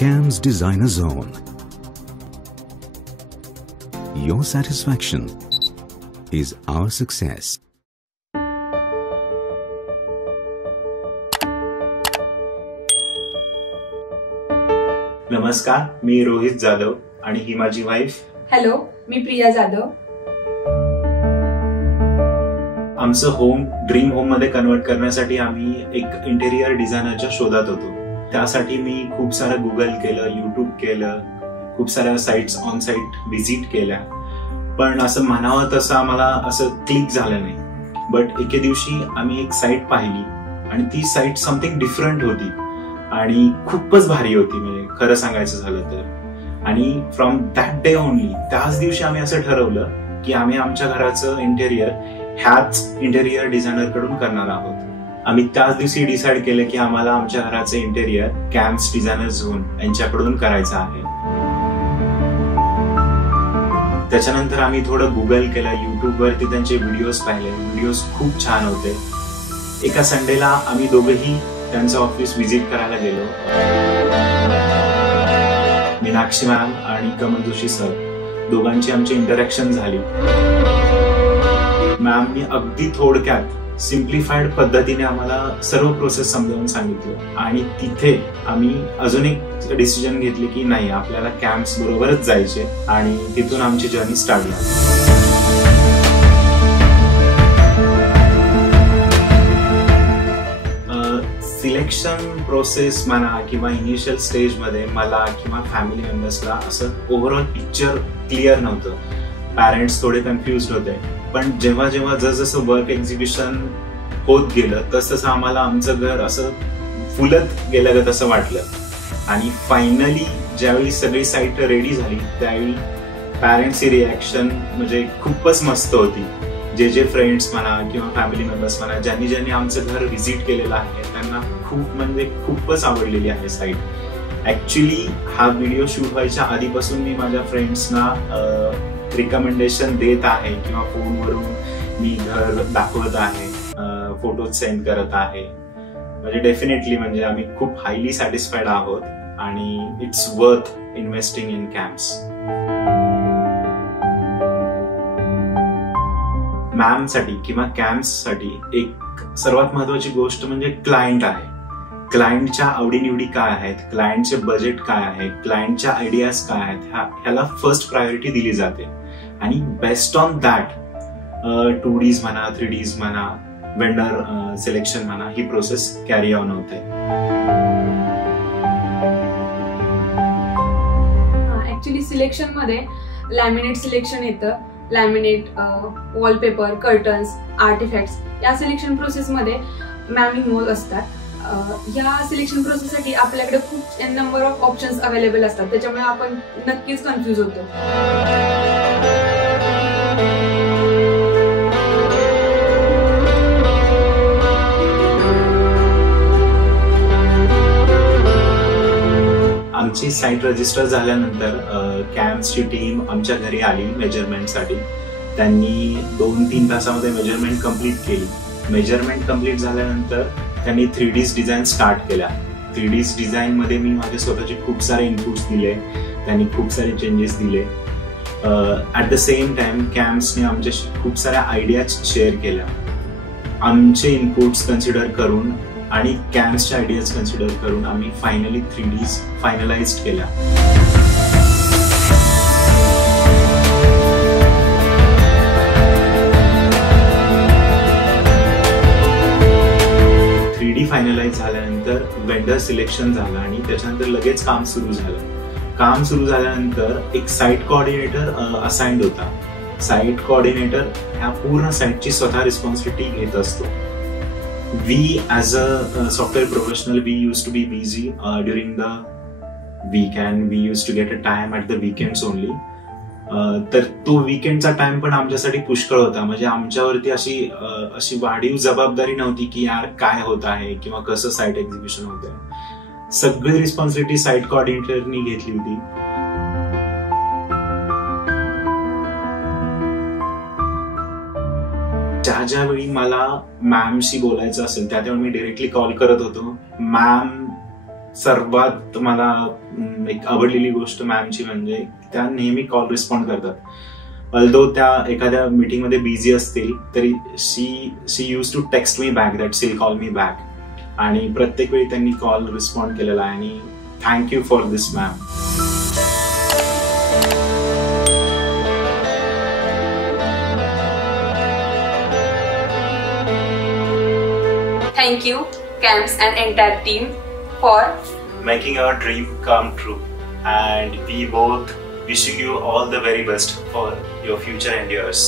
Kams Designer Zone. Your satisfaction is our success. नमस्कार, मी रोहित जाधव आणि ही माझी वाईफ. हॅलो, मी प्रिया जाधव. आमचं होम ड्रीम होम मध्ये कन्वर्ट करण्यासाठी आम्ही एक इंटेरियर डिझायनरच्या शोधात होतो. त्यासाठी मी खूप सारं गुगल केलं, युट्यूब केलं, खूप साऱ्या साइट्स ऑन साइट व्हिजिट केल्या, पण असं म्हणावं तसं आम्हाला असं क्लिक झालं नाही. बट एके दिवशी आम्ही एक साइट पाहिली आणि ती साइट समथिंग डिफरंट होती आणि खूपच भारी होती, म्हणजे खरं सांगायचं झालं तर. आणि फ्रॉम दॅट डे ओनली, त्याच दिवशी आम्ही असं ठरवलं की आम्ही आमच्या घराचं इंटेरियर ह्याच इंटेरियर डिझायनर कडून करणार आहोत. आम्ही त्याच दिवशी डिसाइड केलं की आम्हाला आमच्या घराचं इंटेरियर कॅम्स डिझायनर झोन यांच्याकडून करायचं आहे. त्याच्यानंतर आम्ही थोडं गुगल केलं, युट्यूब वरती त्यांचे व्हिडिओज पाहिले. व्हिडिओज खूप छान होते. एका संडेला आम्ही दोघेही त्यांचं ऑफिस व्हिजिट करायला गेलो. मीनाक्षी मॅम आणि कमल जोशी सर दोघांची आमची इंटरॅक्शन झाली. मॅमनी अगदी थोडक्यात सिम्प्लिफाईड पद्धतीने आम्हाला सर्व प्रोसेस समजावून सांगितलं आणि तिथे आम्ही अजून एक डिसिजन घेतली की नाही, आपल्याला कॅम्प्स बरोबरच जायचे आणि तिथून आमची जर्नी स्टार्ट झाली. सिलेक्शन प्रोसेस म्हणा किंवा इनिशियल स्टेज मध्ये मला किंवा फॅमिली मेंबर्सला असं ओव्हरऑल पिक्चर क्लिअर नव्हतं. पॅरेंट्स थोडे कन्फ्युज्ड होते. पण जेव्हा जेव्हा जसं वर्क एक्झिबिशन होत गेलं तसं आम्हाला आमचं घर असं फुलत गेलं तसं वाटलं. आणि फायनली ज्यावेळी सगळी साईट रेडी झाली त्यावेळी पॅरेंट्सची रिॲक्शन म्हणजे खूपच मस्त होती. जे फ्रेंड्स म्हणा किंवा फॅमिली मेंबर्स म्हणा, ज्यांनी आमचं घर व्हिजिट केलेलं आहे त्यांना खूपच आवडलेली आहे साईट. ऍक्च्युली हा व्हिडिओ शूट व्हायच्या आधीपासून मी माझ्या फ्रेंड्सना रिकमेंडेशन देत आहे किंवा फोनवरून मी घर दाखवत आहे, फोटोज सेंड करत आहे. म्हणजे डेफिनेटली म्हणजे आम्ही खूप हायली सॅटिस्फाईड आहोत आणि it's worth investing in camps. Ma'am साठी किंवा कॅम्प्स साठी एक सर्वात महत्वाची गोष्ट म्हणजे क्लायंट आहे. क्लायंटच्या आवडीनिवडी काय आहेत, क्लायंटचे बजेट काय आहे, क्लायंटच्या आयडियाज काय आहेत, ह्याला फर्स्ट प्रायोरिटी दिली जाते. आणि बेस्ट ऑन दॅट 2Ds म्हणा, 3Ds म्हणा, वेंडर सिलेक्शन म्हणा, ही प्रोसेस कॅरी ऑन होते. ऍक्च्युली सिलेक्शन मध्ये लॅमिनेट सिलेक्शन येतं. लॅमिनेट, वॉलपेपर, कर्टन्स, आर्टिफॅक्ट्स या सिलेक्शन प्रोसेस मध्ये मॅम इन्व्हॉल्व असतात. या सिलेक्शन प्रोसेस साठी आपल्याकडे खूप नंबर ऑफ ऑप्शन्स अवेलेबल असतात, त्याच्यामुळे आपण नक्कीच कन्फ्युज होतो. 'आमची साईट रजिस्टर झाल्यानंतर कॅम्प्सची टीम आमच्या घरी आली मेजरमेंटसाठी. त्यांनी 2-3 तासामध्ये मेजरमेंट कम्प्लीट केली. मेजरमेंट कम्प्लीट झाल्यानंतर त्यांनी 3Ds डिझाईन स्टार्ट केल्या. 3Ds डिझाईन मध्ये मी माझे स्वतःचे खूप सारे इनपुट्स दिले, त्यांनी खूप सारे चेंजेस दिले. ॲट द सेम टाइम कॅम्प्सने आमच्याशी खूप साऱ्या आयडियाज शेअर केल्या. आमचे इनपुट्स कन्सिडर करून आणि कॅम्प्सच्या आयडियाज कन्सिडर करून आम्ही फायनली 3Ds फायनलाइज केल्या. फायनलाइज झाल्यानंतर वेंडर सिलेक्शन झालं आणि त्याच्यानंतर लगेच काम सुरू झालं. काम सुरू झाल्यानंतर एक साईट कोऑर्डिनेटर असाइन्ड होता. साईट कोऑर्डिनेटर ह्या पूर्ण साईटची स्वतः रिस्पॉन्सिबिलिटी घेत असतो. We as a software professional we use to be busy during the week and we use to get a time at the weekends only. तर तो वीकेंडचा टाइम पण आमच्यासाठी पुष्कळ होता. म्हणजे आमच्यावरती अशी वाढीव जबाबदारी नव्हती की यार काय होत आहे किंवा कसं साईट एक्झिबिशन होत आहे. सगळी रिस्पॉन्सिबिलिटी साईट कोऑर्डिनेटरनी घेतली होती. ज्यावेळी मला मॅमशी बोलायचं असेल त्यावेळी मी डिरेक्टली कॉल करत होतो. मॅम सर्वात मला एक आवडलेली गोष्ट मॅमची म्हणजे त्या नेहमी कॉल रिस्पॉन्ड करतात. ऑल्दो त्या एखाद्या मीटिंग मध्ये बिझी असतील तरी she use to text me back that she'll call me back. आणि प्रत्येक वेळी त्यांनी कॉल रिस्पॉन्ड केलेला आहे. आणि thank you for this ma'am. Thank you, Kams and entire team for making our dream come true. And we both wishing you all the very best for your future endeavors.